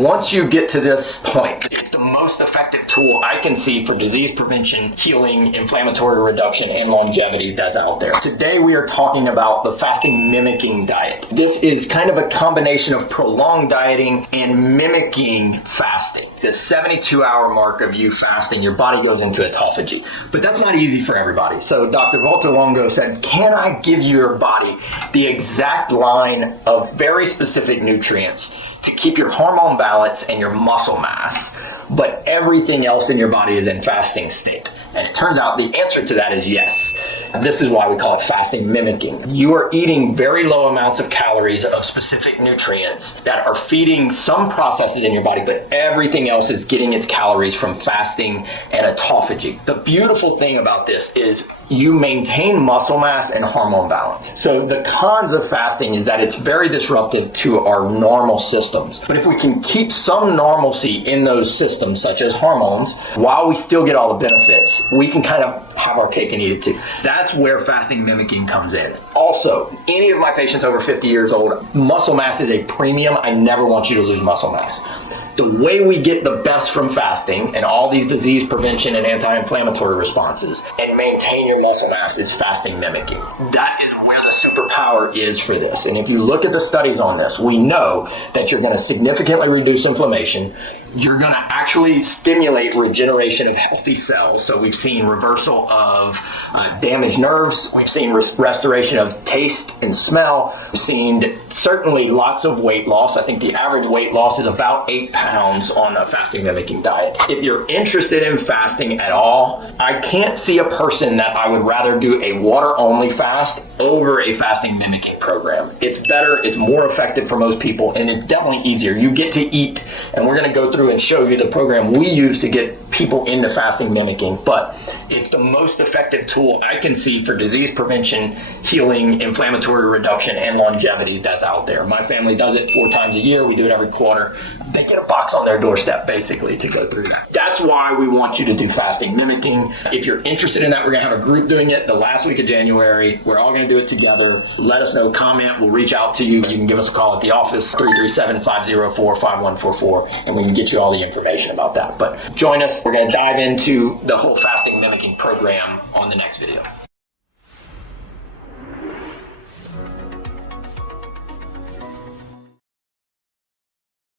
once you get to this point, it's the most effective tool I can see for disease prevention, healing, inflammatory reduction, and longevity that's out there. Today we are talking about the fasting mimicking diet. This is kind of a combination of prolonged dieting and mimicking fasting. The 72-hour mark of you fasting, your body goes into autophagy. But that's not easy for everybody. So Dr. Longo said, can I give your body the exact line of very specific nutrients to keep your hormone balance and your muscle mass, but everything else in your body is in fasting state? And it turns out the answer to that is yes. This is why we call it fasting mimicking. You are eating very low amounts of calories of specific nutrients that are feeding some processes in your body, but everything else is getting its calories from fasting and autophagy. The beautiful thing about this is you maintain muscle mass and hormone balance. So the cons of fasting is that it's very disruptive to our normal systems. But if we can keep some normalcy in those systems, such as hormones, while we still get all the benefits, we can kind of have our cake and eat it too. That's where fasting mimicking comes in. Also, any of my patients over 50 years old, muscle mass is a premium. I never want you to lose muscle mass. The way we get the best from fasting and all these disease prevention and anti-inflammatory responses and maintain your muscle mass is fasting mimicking. That is where the superpower is for this. And if you look at the studies on this, we know that you're going to significantly reduce inflammation. You're going to actually stimulate regeneration of healthy cells. So we've seen reversal of damaged nerves. We've seen restoration of taste and smell. We've seen certainly lots of weight loss. I think the average weight loss is about 8 pounds on a fasting mimicking diet. If you're interested in fasting at all, I can't see a person that I would rather do a water-only fast over a fasting mimicking program. It's better, it's more effective for most people, and it's definitely easier. You get to eat, and we're going to go through and show you the program we use to get people into fasting mimicking, but it's the most effective tool I can see for disease prevention, healing, inflammatory reduction, and longevity that's out there. My family does it 4 times a year. We do it every quarter. They get a box on their doorstep, basically, to go through that. That's why we want you to do fasting mimicking. If you're interested in that, we're going to have a group doing it the last week of January. We're all going to do it together. Let us know, comment. We'll reach out to you. You can give us a call at the office, 337-504-5144, and we can get you all the information about that. But join us. We're going to dive into the whole fasting mimicking program on the next video.